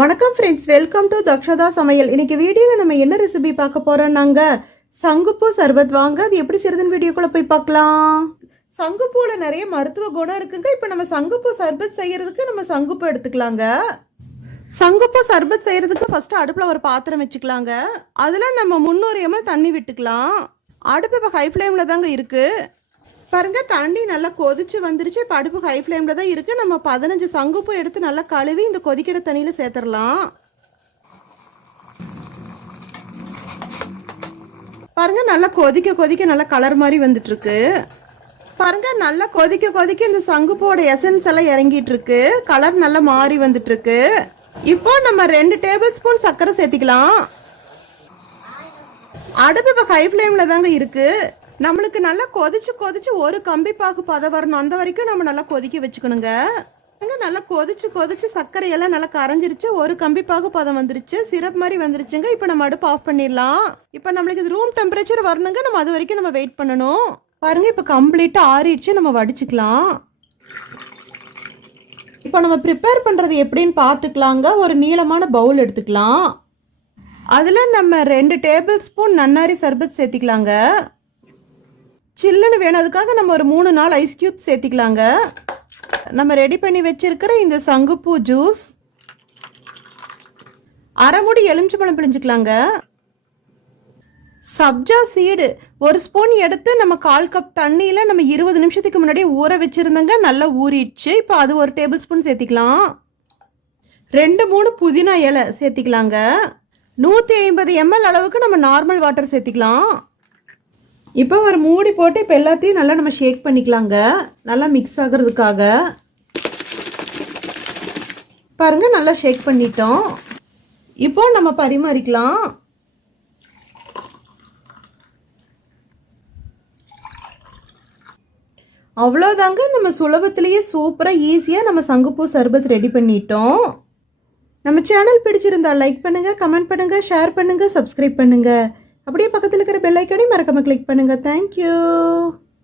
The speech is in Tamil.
வணக்கம் ஃப்ரெண்ட்ஸ், வெல்கம் டு தக்ஷதா சமையல். இன்னைக்கு வீடியோவில் நம்ம என்ன ரெசிபி பார்க்க போறோம்னாங்க சங்குப்பூ சர்பத். வாங்க அது எப்படி செய்யறதுன்னு வீடியோக்குள்ள போய் பார்க்கலாம். சங்குப்பூவில் நிறைய மருத்துவ குணம் இருக்குங்க. இப்போ நம்ம சங்குப்பூ சர்பத் செய்யறதுக்கு நம்ம சங்குப்பூ எடுத்துக்கலாங்க. சங்குப்பூ சர்பத் செய்யறதுக்கு ஃபர்ஸ்ட் அடுப்பில் ஒரு பாத்திரம் வச்சுக்கலாங்க. அதில் நம்ம 300 ml தண்ணி விட்டுக்கலாம். அடுப்பு இப்போ ஹை ஃப்ளேமில் தாங்க இருக்குது. பாருங்க, தண்ணி நல்லா கொதிச்சு வந்துருச்சு. இப்போ அடுப்பு ஹை ஃப்ளேமில் தான் இருக்குது. நம்ம 15 சங்குப்பூ எடுத்து நல்லா கழுவி இந்த கொதிக்கிற தண்ணியில் சேர்த்துடலாம். பாருங்க, நல்லா கொதிக்க கொதிக்க நல்லா கலர் மாதிரி வந்துட்டு இருக்கு. பாருங்க, நல்லா கொதிக்க கொதிக்க இந்த சங்குப்பூவோட எசன்ஸ் எல்லாம் இறங்கிட்டு இருக்கு. கலர் நல்லா மாறி வந்துட்டு இருக்கு. இப்போ நம்ம 2 டேபிள் ஸ்பூன் சர்க்கரை சேர்த்திக்கலாம். அடுப்பு இப்போ ஹை ஃப்ளேமில் தாங்க இருக்கு. நம்மளுக்கு நல்லா கொதிச்சு கொதிச்சு ஒரு கம்பி பாகு பதம் வரணும். அந்த வரைக்கும் நம்ம நல்லா கொதிக்க வச்சுக்கணுங்க. நல்லா கொதிச்சு கொதிச்சு சர்க்கரையெல்லாம் நல்லா கரைஞ்சிருச்சு. ஒரு கம்பி பாகு பதம் வந்துருச்சு. சிரப் மாதிரி வந்துருச்சுங்க. இப்போ நம்ம அடுப்பு ஆஃப் பண்ணிடலாம். இப்போ நம்மளுக்கு இது ரூம் டெம்பரேச்சர் வரணுங்க. நம்ம அது வரைக்கும் நம்ம வெயிட் பண்ணணும். பாருங்க, இப்போ கம்ப்ளீட்டாக ஆறிடுச்சு. நம்ம வடிச்சுக்கலாம். இப்போ நம்ம ப்ரிப்பேர் பண்ணுறது எப்படின்னு பார்த்துக்கலாங்க. ஒரு நீளமான பவுல் எடுத்துக்கலாம். அதில் நம்ம 2 டேபிள் ஸ்பூன் நன்னாரி சர்பத் சேர்த்திக்கலாங்க. சில்லுன்னு வேணும், அதுக்காக நம்ம ஒரு 3-4 ஐஸ் கியூப் சேர்த்திக்கலாங்க. நம்ம ரெடி பண்ணி வச்சிருக்கிற இந்த சங்குப்பூ ஜூஸ், அரை மூடி எலுமிச்சம்பழம் பிழிஞ்சுக்கலாங்க. சப்ஜா சீடு 1 ஸ்பூன் எடுத்து நம்ம 1/4 கப் தண்ணியில் நம்ம 20 நிமிஷத்துக்கு முன்னாடியே ஊற வச்சுருந்தோங்க. நல்லா ஊறிடுச்சு. இப்போ அது 1 டேபிள் ஸ்பூன் சேர்த்திக்கலாம். 2-3 புதினா இலை சேர்த்திக்கலாங்க. 150 ml அளவுக்கு நம்ம நார்மல் வாட்டர் சேர்த்திக்கலாம். இப்போ ஒரு மூடி போட்டு இப்போ எல்லாத்தையும் நல்லா நம்ம ஷேக் பண்ணிக்கலாங்க, நல்லா மிக்ஸ் ஆகிறதுக்காக. பாருங்கள், நல்லா ஷேக் பண்ணிட்டோம். இப்போ நம்ம பரிமாறிக்கலாம். அவ்வளோதாங்க, நம்ம சுலபத்திலேயே சூப்பராக ஈஸியாக நம்ம சங்குப்பூ சர்பத் ரெடி பண்ணிட்டோம். நம்ம சேனல் பிடிச்சிருந்தா லைக் பண்ணுங்கள், கமெண்ட் பண்ணுங்கள், ஷேர் பண்ணுங்கள், சப்ஸ்கிரைப் பண்ணுங்கள். அப்படியே பக்கத்தில் இருக்கிற பெல் ஐக்கானையும் மறக்காம கிளிக் பண்ணுங்கள். தேங்க்யூ.